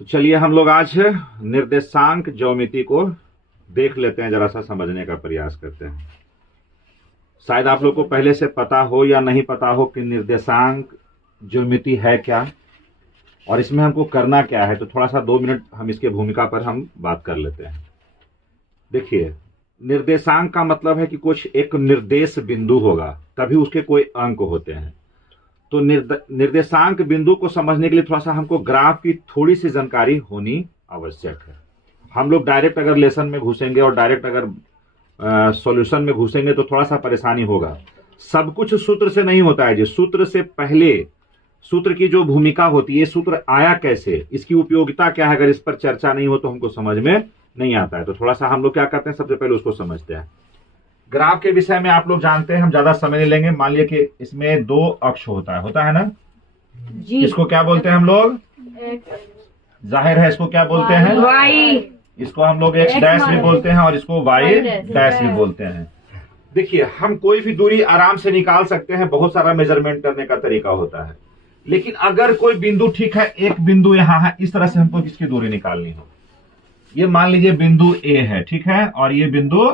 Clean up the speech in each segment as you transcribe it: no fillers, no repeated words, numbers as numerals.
तो चलिए हम लोग आज निर्देशांक ज्योमेट्री को देख लेते हैं, जरा सा समझने का प्रयास करते हैं। शायद आप लोग को पहले से पता हो या नहीं पता हो कि निर्देशांक ज्योमेट्री है क्या और इसमें हमको करना क्या है। तो थोड़ा सा 2 मिनट हम इसके भूमिका पर हम बात कर लेते हैं। देखिए, निर्देशांक का मतलब है कि कुछ एक निर्देश बिंदु होगा, तभी उसके कोई अंक होते हैं। तो निर्देशांक बिंदु को समझने के लिए थोड़ा सा हमको ग्राफ की थोड़ी सी जानकारी होनी आवश्यक है। हम लोग डायरेक्ट अगर लेसन में घुसेंगे और डायरेक्ट अगर सॉल्यूशन में घुसेंगे तो थोड़ा सा परेशानी होगा। सब कुछ सूत्र से नहीं होता है जी। सूत्र से पहले सूत्र की जो भूमिका होती है, सूत्र आया कैसे, इसकी उपयोगिता क्या है, अगर इस पर चर्चा नहीं हो तो हमको समझ में नहीं आता है। तो थोड़ा सा हम लोग क्या करते हैं, सबसे पहले उसको समझते हैं। ग्राफ के विषय में आप लोग जानते हैं, हम ज्यादा समय नहीं लेंगे। मान लिया कि इसमें 2 अक्ष होता है ना जी। इसको क्या बोलते हैं हम लोग? जाहिर है इसको क्या बोलते हैं? वाई। इसको हम लोग एक्स डैश भी बोलते हैं और इसको वाई डैश भी बोलते हैं। देखिए, हम कोई भी दूरी आराम से निकाल सकते हैं, बहुत सारा मेजरमेंट करने का तरीका होता है। लेकिन अगर कोई बिंदु, ठीक है एक बिंदु यहाँ है, इस तरह से हमको इसकी दूरी निकालनी हो। ये मान लीजिए बिंदु ए है, ठीक है, और ये बिंदु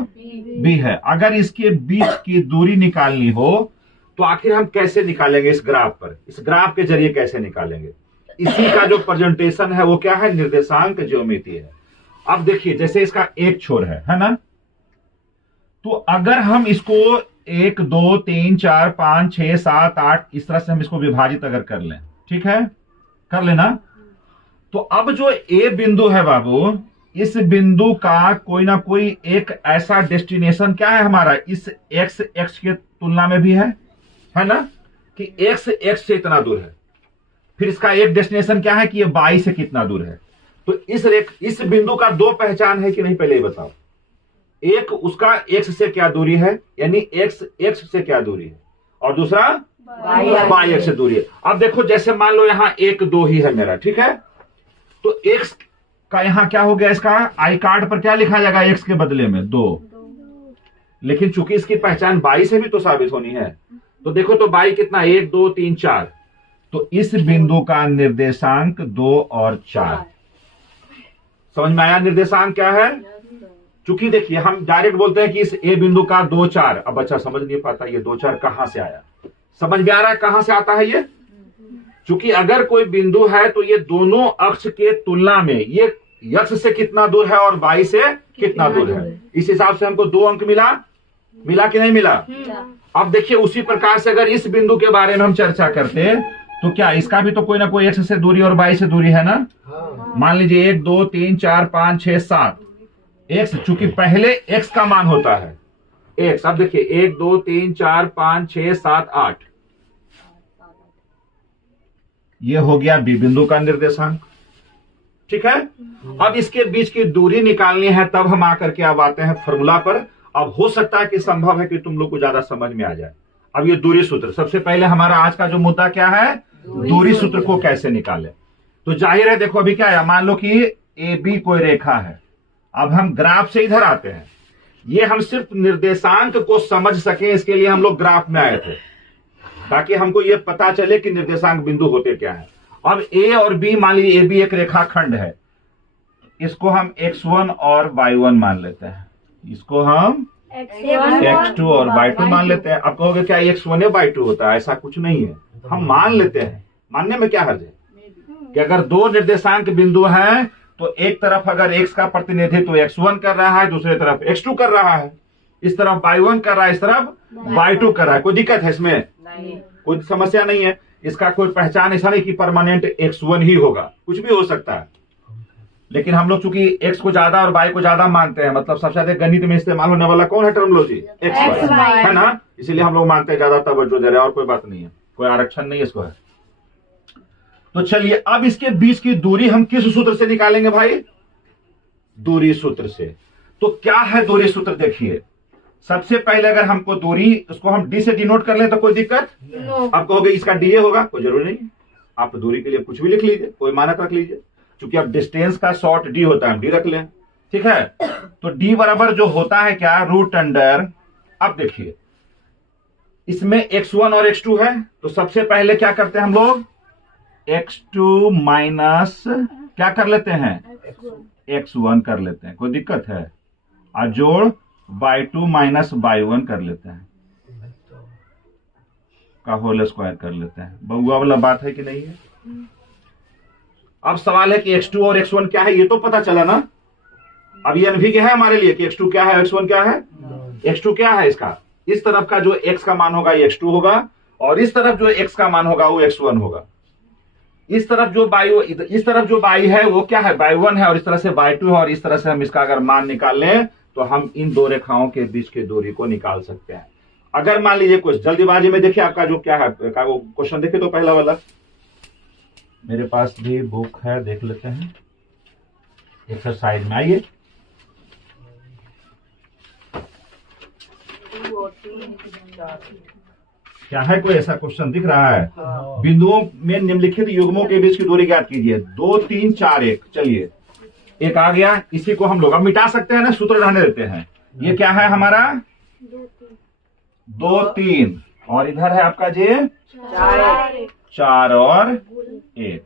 बी है। अगर इसके बीच की दूरी निकालनी हो तो आखिर हम कैसे निकालेंगे? इस ग्राफ पर, इस ग्राफ के जरिए कैसे निकालेंगे? इसी का जो प्रेजेंटेशन है वो क्या है? निर्देशांक ज्योमेट्री है। अब देखिए, जैसे इसका एक छोर है ना, तो अगर हम इसको 1 2 3 4 5 6 7 8 इस तरह से हम इसको विभाजित अगर कर लें, ठीक है, कर लेना, तो अब जो ए बिंदु है बाबू, इस बिंदु का कोई ना कोई एक ऐसा डेस्टिनेशन क्या है हमारा, इस एक्स एक्स के तुलना में भी है ना, कि एक्स एक्स से इतना दूर है। फिर इसका एक डेस्टिनेशन क्या है कि ये वाई से कितना दूर है। तो इस बिंदु का 2 पहचान है कि नहीं, पहले ही बताओ। एक उसका एक्स से क्या दूरी है, यानी एक्स एक्स से क्या दूरी है, और दूसरा वाई एक्स से दूरी है। अब देखो, जैसे मान लो यहां 1 2 ही है मेरा, ठीक है, तो एक्स का यहां क्या हो गया, इसका आई कार्ड पर क्या लिखा जाएगा? एक्स के बदले में 2। लेकिन चूंकि इसकी पहचान वाई से भी तो साबित होनी है, तो देखो तो वाई कितना, 1 2 3 4। तो इस बिंदु का निर्देशांक 2 और 4। समझ में आया निर्देशांक क्या है? चूंकि देखिए, हम डायरेक्ट बोलते हैं कि इस ए बिंदु का 2 4। अब बच्चा समझ नहीं पाता ये 2 4 कहां से आया। समझ में आ रहा है कहां से आता है ये? चूंकि अगर कोई बिंदु है तो ये दोनों अक्ष के तुलना में ये एक्स से कितना दूर है और वाई से कितना दूर है, इस हिसाब से हमको 2 अंक मिला कि नहीं मिला? अब देखिए, उसी प्रकार से अगर इस बिंदु के बारे में हम चर्चा करते तो क्या इसका भी तो कोई ना कोई एक्स से दूरी और वाई से दूरी है ना। मान लीजिए 1 2 3 4 5 6 7 एक्स, चूंकि पहले एक्स का मान होता है एक्स। अब देखिए 1 2 3 4 5 6 7 8, ये हो गया बी बिंदु का निर्देशांक, ठीक है। अब इसके बीच की दूरी निकालनी है, तब हम आकर के अब आते हैं फॉर्मूला पर। अब हो सकता है कि संभव है कि तुम लोग को ज्यादा समझ में आ जाए। अब ये दूरी सूत्र, सबसे पहले हमारा आज का जो मुद्दा क्या है, दूरी सूत्र को कैसे निकाले। तो जाहिर है, देखो अभी क्या है, मान लो कि ए बी कोई रेखा है। अब हम ग्राफ से इधर आते हैं। ये हम सिर्फ निर्देशांक को समझ सके, इसके लिए हम लोग ग्राफ में आए थे, ताकि हमको ये पता चले कि निर्देशांक बिंदु होते क्या है। अब ए और बी, मान लीजिए ए बी एक रेखाखंड है, इसको हम x1 और y1 मान लेते हैं, इसको हम x2 और y2 मान लेते हैं। अब कहोगे क्या x1 y2 होता है? ऐसा कुछ नहीं है, हम मान लेते हैं। मानने में क्या हर्ज है कि अगर 2 निर्देशांक बिंदु हैं तो एक तरफ अगर x का प्रतिनिधित्व x1 कर रहा है, दूसरी तरफ x2 कर रहा है, इस तरफ y1 कर रहा है, इस तरफ y2 कर रहा है। कोई दिक्कत है इसमें? कोई समस्या नहीं है। इसका कोई पहचान ऐसा नहीं कि परमानेंट x1 ही होगा, कुछ भी हो सकता है। लेकिन हम लोग चूंकि x को ज्यादा और y को ज्यादा मानते हैं, मतलब सबसे ज्यादा गणित में इस्तेमाल होने वाला कौन है टर्मिनोलॉजी? x है ना, इसीलिए हम लोग मानते हैं, ज्यादा तवज्जो दे रहे हैं, और कोई बात नहीं है, कोई आरक्षण नहीं है इसको है। तो चलिए, अब इसके बीच की दूरी हम किस सूत्र से निकालेंगे भाई? दूरी सूत्र से। तो क्या है दूरी सूत्र? देखिए, सबसे पहले अगर हमको दूरी, उसको हम डी से डिनोट कर ले तो कोई दिक्कत? अब कहोगे इसका डी होगा, कोई जरूरी नहीं, आप दूरी के लिए कुछ भी लिख लीजिए, कोई मानक रख लीजिए। क्योंकि अब डिस्टेंस का शॉर्ट डी होता है, हम डी रख लें, ठीक है। तो डी बराबर जो होता है क्या, रूट अंडर। अब देखिए, इसमें x1 और x2 है, तो सबसे पहले क्या करते हैं हम लोग, x2 माइनस क्या कर लेते हैं, x1 कर लेते हैं, कोई दिक्कत है, और जोड़ y2 माइनस y1 कर लेते हैं का होल स्क्वायर कर लेते हैं। बहुआ वाला बात है कि नहीं है। अब सवाल है कि x2 और x1 क्या है, ये तो पता चला ना। अब ये अनभिज्ञ है हमारे लिए कि x2 क्या है, x1 क्या है। x2 क्या है, इसका इस तरफ का जो x का मान होगा ये x2 होगा, और इस तरफ जो x का मान होगा वो x1 होगा। इस तरफ जो y है वो क्या है, y1 है, और इस तरह से y2 है, और इस तरह से हम इसका अगर मान निकाल लें तो हम इन दो रेखाओं के बीच की दूरी को निकाल सकते हैं। अगर मान लीजिए कुछ जल्दीबाजी में देखिए आपका जो क्या है का वो क्वेश्चन देखिए, तो पहला वाला मेरे पास भी बुक है, देख लेते हैं एक्सरसाइज में। आइए क्या है, कोई ऐसा क्वेश्चन दिख रहा है। बिंदुओं में निम्नलिखित युग्मों के बीच की दूरी ज्ञात कीजिए। 2 3 4 1। चलिए एक आ गया, इसी को हम लोग अब मिटा सकते हैं ना, सूत्र रहने देते हैं। ये क्या है हमारा 2 3, और इधर है आपका जे 4 और 1।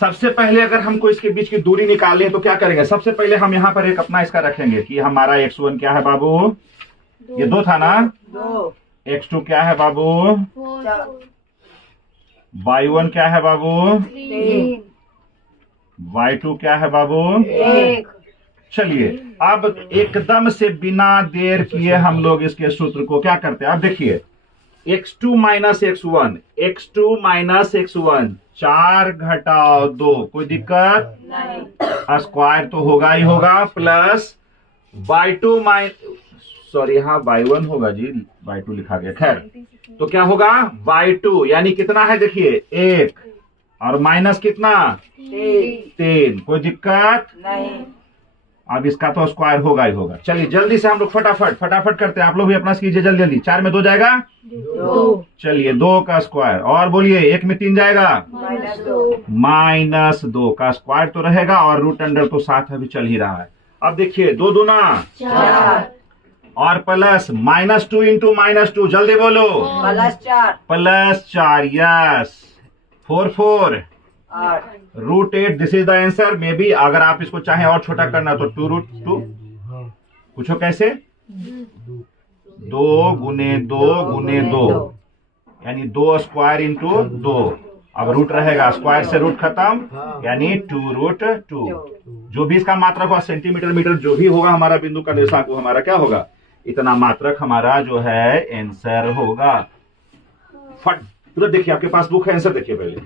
सबसे पहले अगर हमको इसके बीच की दूरी निकालें तो क्या करेंगे, सबसे पहले हम यहाँ पर एक अपना इसका रखेंगे कि हमारा x1 क्या है बाबू, ये 2 था ना, x2 क्या है बाबू, y1 क्या है बाबू, y2 क्या है बाबू, 1। चलिए अब एकदम से बिना देर किए हम लोग इसके सूत्र को क्या करते हैं। अब देखिए x2 minus x1, x2 minus x1, 4 घटाओ 2, कोई दिक्कत नहीं, स्क्वायर तो होगा ही होगा, प्लस y2 सॉरी हाँ y1 होगा जी, y2 लिखा गया, खैर तो क्या होगा y2 यानी कितना है देखिए 1, और माइनस कितना 3, कोई दिक्कत नहीं। अब इसका तो स्क्वायर होगा ही होगा। चलिए जल्दी से हम लोग फटाफट करते हैं, आप लोग भी अपना कीजिए जल्दी। 4 में 2 जाएगा 2, चलिए 2 का स्क्वायर, और बोलिए 1 में 3 जाएगा -2 का स्क्वायर तो रहेगा, और रूट अंडर तो साथ अभी चल ही रहा है। अब देखिए 2 दूना 4, और प्लस -2 इंटू -2, जल्दी बोलो +4 yes, 4 4 8, √8 this is the answer. May be अगर आप इसको चाहें और छोटा करना तो 2√2, पूछो कैसे, 2 गुने 2 गुने 2 यानी 2 स्क्वायर इंटू 2। अब रूट रहेगा, स्क्वायर से रूट खत्म, यानी 2√2। जो भी इसका मात्रक होगा, सेंटीमीटर मीटर जो भी होगा हमारा बिंदु का निर्देशांक, वो हमारा क्या होगा, इतना मात्रक हमारा जो है आंसर होगा। फट तो देखिए आपके पास बुक है, आंसर देखिए पहले,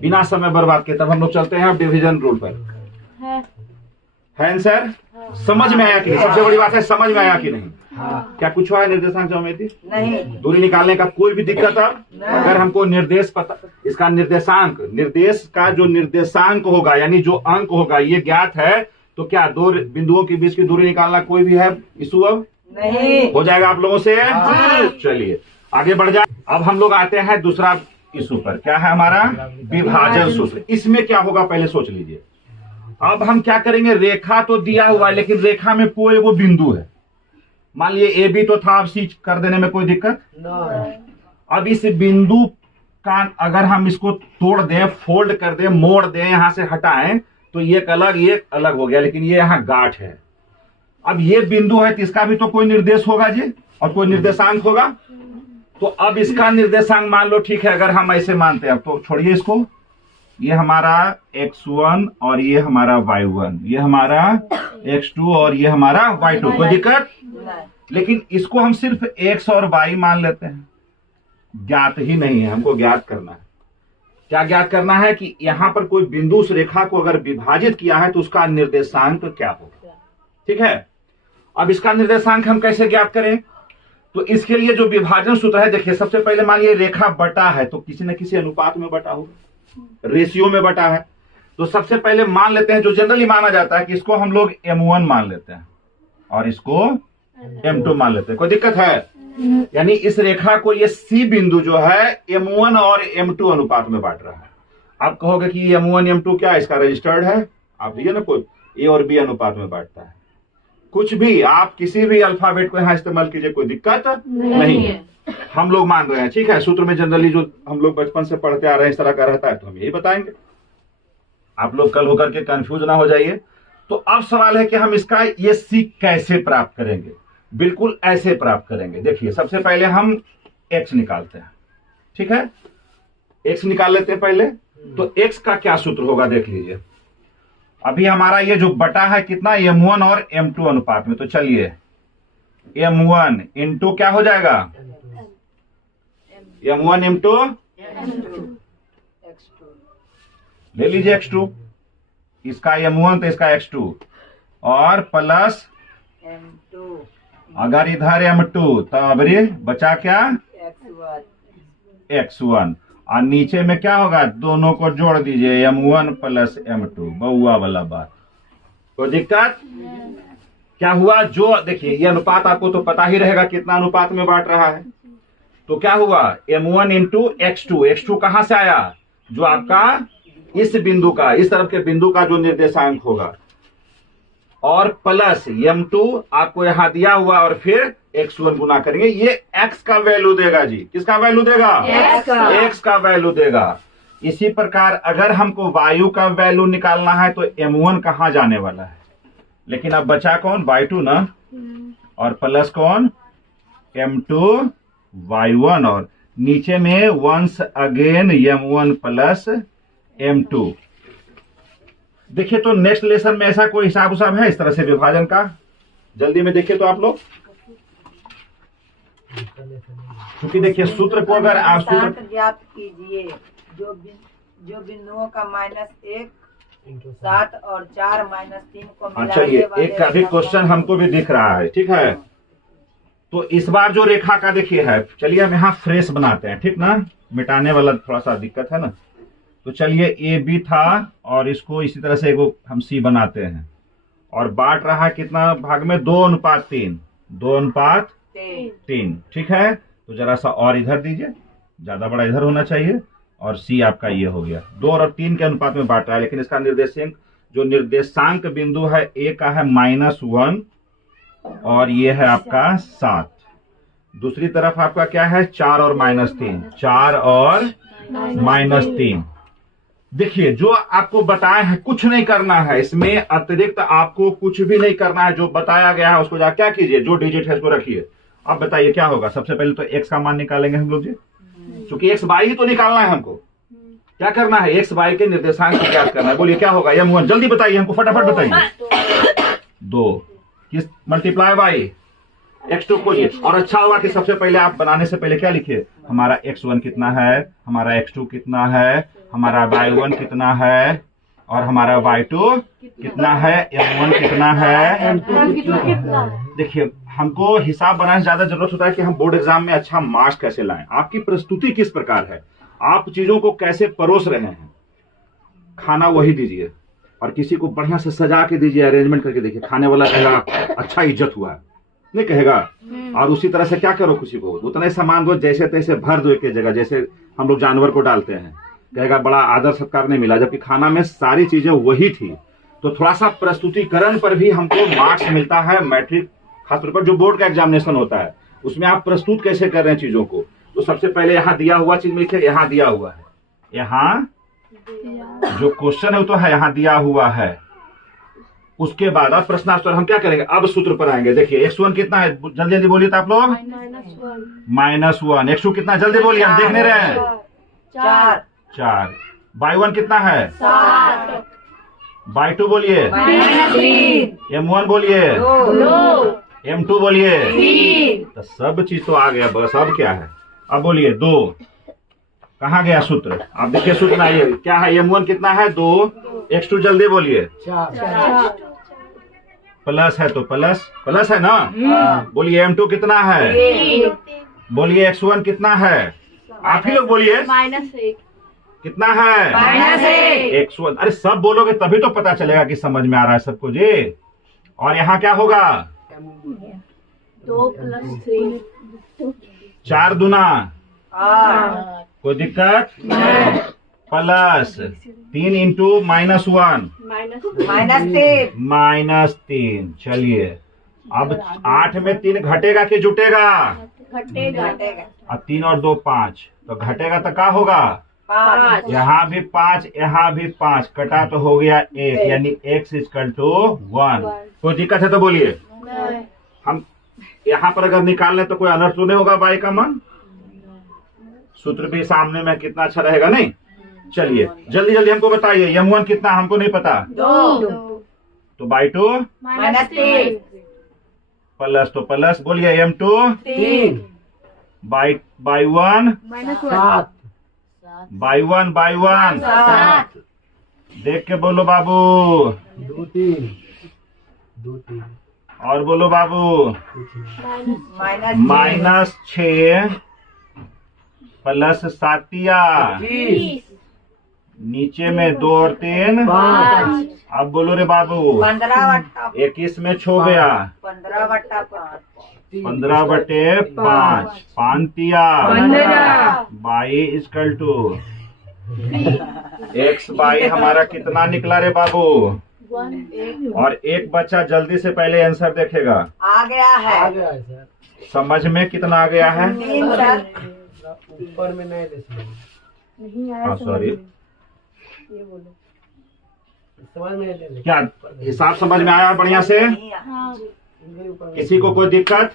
बिना समय बर्बाद किए। तब हम लोग चलते हैं अब डिवीजन रूल पर। है आंसर समझ में आया कि नहीं, सबसे बड़ी बात है समझ में आया कि नहीं। क्या कुछ हुआ है निर्देशांक ज्योमेट्री, नहीं, दूरी निकालने का कोई भी दिक्कत है। अगर हमको निर्देश पता, इसका निर्देशांक, निर्देश का जो निर्देशांक होगा यानी जो अंक होगा ये ज्ञात है, तो क्या 2 बिंदुओं के बीच की दूरी निकालना कोई भी है इशू अब नहीं, हो जाएगा आप लोगों से। चलिए आगे बढ़ जाए। अब हम लोग आते हैं दूसरा इशू पर, क्या है हमारा विभाजन सूत्र। इसमें क्या होगा पहले सोच लीजिए। अब हम क्या करेंगे, रेखा तो दिया हुआ है लेकिन रेखा में कोई वो बिंदु है, मान लिए ए बी तो था, अब सी कर देने में कोई दिक्कत। अब इस बिंदु का अगर हम इसको तोड़ दें, फोल्ड कर दें, मोड़ दें, यहां से हटाएं, तो ये अलग हो गया, लेकिन ये यहां गांठ है। अब ये बिंदु है तो इसका भी तो कोई निर्देश होगा जी, और कोई निर्देशांक होगा। तो अब इसका निर्देशांक मान लो, ठीक है, अगर हम ऐसे मानते हैं, तो छोड़िए इसको, ये हमारा x1 और ये हमारा y1, ये हमारा x2 और ये हमारा y2, कोई दिक्कत। लेकिन इसको हम सिर्फ x और y मान लेते हैं, ज्ञात ही नहीं है, हमको ज्ञात करना है। क्या ज्ञात करना है कि यहां पर कोई बिंदु उस रेखा को अगर विभाजित किया है तो उसका निर्देशांक क्या होगा। ठीक है, अब इसका निर्देशांक हम कैसे ज्ञात करें, तो इसके लिए जो विभाजन सूत्र है, देखिए सबसे पहले मान लीजिए रेखा बटा है तो किसी न किसी अनुपात में बटा होगा, रेशियो में बटा है। तो सबसे पहले मान लेते हैं, जो जनरली माना जाता है कि इसको हम लोग m1 मान लेते हैं और इसको m2 मान लेते हैं, कोई दिक्कत है। यानी इस रेखा को ये C बिंदु जो है m1 और m2 अनुपात में बांट रहा है। आप कहोगे कि m1 m2 क्या इसका रजिस्टर्ड है, आप दिए ना, कोई A और B अनुपात में बांटता है। कुछ भी आप किसी भी अल्फाबेट को यहां इस्तेमाल कीजिए, कोई दिक्कत नहीं है। हम लोग मान रहे हैं, ठीक है। सूत्र में जनरली जो हम लोग बचपन से पढ़ते आ रहे हैं इस तरह का रहता है, तो हम यही बताएंगे। आप लोग कल होकर के कंफ्यूज ना हो जाइए। तो अब सवाल है कि हम इसका ये सी कैसे प्राप्त करेंगे। बिल्कुल ऐसे प्राप्त करेंगे। देखिए सबसे पहले हम x निकालते हैं, ठीक है, x निकाल लेते हैं पहले। तो x का क्या सूत्र होगा देख लीजिए। अभी हमारा ये जो बटा है कितना, m1 और m2 अनुपात में। तो चलिए m1 इंटू क्या हो जाएगा, m1 इंटू ले लीजिए x2, इसका m1 तो इसका x2, और प्लस M2 अगर इधर m2 तो अबरी बचा क्या X1 x1, और नीचे में क्या होगा, दोनों को जोड़ दीजिए m1 प्लस m2, बउआ वाला बात। कोई दिक्कत क्या हुआ, जो देखिए ये अनुपात आपको तो पता ही रहेगा कितना अनुपात में बांट रहा है। तो क्या हुआ m1 इंटू x2, x2 कहां से आया, जो आपका इस बिंदु का, इस तरफ के बिंदु का जो निर्देशांक होगा, और प्लस m2 आपको यहां दिया हुआ, और फिर x1 गुना करेंगे, ये x का वैल्यू देगा जी। किसका वैल्यू देगा, x का वैल्यू देगा। इसी प्रकार अगर हमको वायु का वैल्यू निकालना है तो m1 कहां जाने वाला है, लेकिन अब बचा कौन, y2 ना, और प्लस कौन m2 y1, और नीचे में once again m1 plus m2। देखिए तो नेक्स्ट लेसन में ऐसा कोई हिसाब उसाब है इस तरह से विभाजन का, जल्दी में देखिए तो आप लोग, क्योंकि देखिए सूत्र को अगर आप सूत्र ज्ञात कीजिए जो बिंदुओं का -1 7 और 4 -3 को मिलाने चलिए वाले एक का भी क्वेश्चन हमको भी दिख रहा है, ठीक है। तो इस बार जो रेखा का देखिए है, चलिए हम यहाँ फ्रेश बनाते हैं, ठीक ना, मिटाने वाला थोड़ा सा दिक्कत है ना। तो चलिए ए बी था, और इसको इसी तरह से एगो हम सी बनाते हैं, और बांट रहा है कितना भाग में, 2:3, 2:3, ठीक है। तो जरा सा और इधर दीजिए, ज्यादा बड़ा इधर होना चाहिए, और सी आपका ये हो गया, 2 और 3 के अनुपात में बांट रहा है। लेकिन इसका निर्देशांक, जो निर्देशांक बिंदु है ए का है -1, और ये है आपका 7। दूसरी तरफ आपका क्या है, 4 और -3, 4 और -3। देखिए जो आपको बताया है कुछ नहीं करना है, इसमें अतिरिक्त आपको कुछ भी नहीं करना है। जो बताया गया है उसको क्या कीजिए, जो डिजिट है उसको रखिए। अब बताइए क्या होगा। सबसे पहले तो x का मान निकालेंगे हम लोग जी, क्योंकि x y ही तो निकालना है हमको। क्या करना है, x y के निर्देशांक को ज्ञात करना है। बोलिए क्या होगा, m1 जल्दी बताइए हमको, फटाफट बताइए। 2 किस मल्टीप्लाई बाई x2 खोजिए। और अच्छा हुआ कि सबसे पहले आप बनाने से पहले क्या लिखिए, हमारा x1 कितना है, हमारा x2 कितना है, हमारा y1 कितना है, और हमारा y2 कितना है, m1 कितना है। देखिए हमको हिसाब बनाने से ज्यादा जरूरत होता है कि हम बोर्ड एग्जाम में अच्छा मार्क्स कैसे लाएं। आपकी प्रस्तुति किस प्रकार है, आप चीजों को कैसे परोस रहे हैं। खाना वही दीजिए, और किसी को बढ़िया से सजा के दीजिए, अरेंजमेंट करके देखिए, खाने वाला कहेगा अच्छा इज्जत हुआ है, नहीं कहेगा। और उसी तरह से क्या करो, किसी को उतना ही सामान दो, जैसे तैसे भर दो एक जगह, जैसे हम लोग जानवर को डालते हैं, कहेगा बड़ा आदर सत्कार नहीं मिला, जबकि खाना में सारी चीजें वही थी। तो थोड़ा सा प्रस्तुतिकरण पर भी हमको मार्क्स मिलता है। मैट्रिक खासतौर पर जो बोर्ड का एग्जामिनेशन होता है, उसमें आप प्रस्तुत कैसे कर रहे हैं चीजों को। तो सबसे पहले यहाँ दिया हुआ चीज में लिखिए, यहाँ दिया हुआ है, यहाँ जो क्वेश्चन है वो तो है यहाँ दिया हुआ है। उसके बाद अब प्रश्नांतर हम क्या करेंगे, अब सूत्र पर आएंगे। देखिए x1 कितना है, जल्दी जल्दी बोलिए तो आप लोग, -1। x2 कितना, जल्दी बोलिए, हम देखने रहे हैं, 4। y1 कितना है, 7। y2 बोलिए, m1 बोलिए, m2 बोलिए। तो सब चीज तो आ गया, बस अब क्या है, अब बोलिए 2 कहाँ गया सूत्र। आप देखिए सूत्र आइए क्या है, m1 कितना है 2, x2 जल्दी बोलिए, प्लस है तो प्लस है ना। बोलिए m2 कितना है, बोलिए x1 कितना है, आप ही लोग बोलिए, -1 कितना है, x1। अरे सब बोलोगे तभी तो पता चलेगा कि समझ में आ रहा है सबको जी। और यहाँ क्या होगा, 2 + 3 4 दूना 8। कोई दिक्कत, प्लस 3 इंटू -1 -3। चलिए अब 8 में 3 घटेगा कि जुटेगा, घटेगा। अब 3 और 2 5, तो घटेगा तो क्या होगा 5 यहाँ भी 5, यहाँ भी 5, कटा तो हो गया 1, यानी x इक्वल टू 1। कोई दिक्कत है तो बोलिए। हम यहाँ पर अगर निकाल लें तो कोई अनर्थ तो नहीं होगा y का मान। सूत्र भी सामने में कितना अच्छा रहेगा नहीं। चलिए जल्दी जल्दी हमको बताइए, m1 कितना हमको नहीं पता, 2 तो y2 -3 प्लस, तो प्लस बोलिए m2 3 y1 7 y1 7 देख के बोलो बाबू, 2 3 2 3 और बोलो बाबू, -6 प्लस 7 नीचे में 2 और 3 5 अब बोलो रे बाबू, 21 में छो गया 15/5 5 by equal to x by हमारा कितना निकला रे बाबू। और एक बच्चा जल्दी से पहले आंसर देखेगा। आ गया आ है गया है सर, समझ में कितना आ गया है? 3 सर। ऊपर में नहीं दे, हाँ सॉरी, समझ में नहीं ले, क्या हिसाब समझ में आया बढ़िया से? इनके ऊपर में किसी को कोई दिक्कत?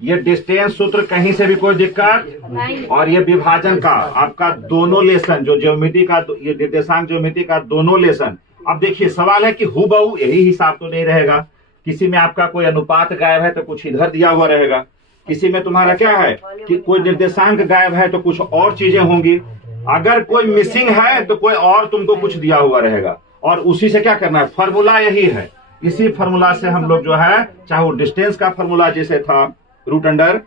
ये डिस्टेंस सूत्र कहीं से भी कोई दिक्कत? और ये विभाजन का आपका दोनों लेसन, जो ज्योमेट्री का, ये निर्देशांक ज्योमेट्री का दोनों लेसन। अब देखिए सवाल है कि हूबहू यही हिसाब तो नहीं रहेगा। किसी में आपका कोई अनुपात गायब है तो कुछ इधर दिया हुआ रहेगा, किसी में तुम्हारा क्या है कि कोई निर्देशांक गायब है तो कुछ और चीजें होंगी, अगर कोई मिसिंग है तो कोई और तुमको कुछ दिया हुआ रहेगा। और उसी से क्या करना है, फॉर्मूला यही है। इसी फॉर्मूला से हम लोग जो है, चाहे वो डिस्टेंस का फॉर्मूला जैसे था √x2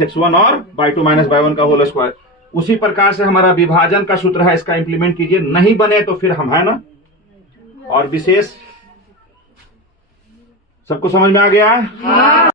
- x1 और y2 - y1 का होल स्क्वायर, उसी प्रकार से हमारा विभाजन का सूत्र है, इसका इंप्लीमेंट कीजिए। नहीं बने तो फिर हम है ना। और विशेष सबको समझ में आ गया है?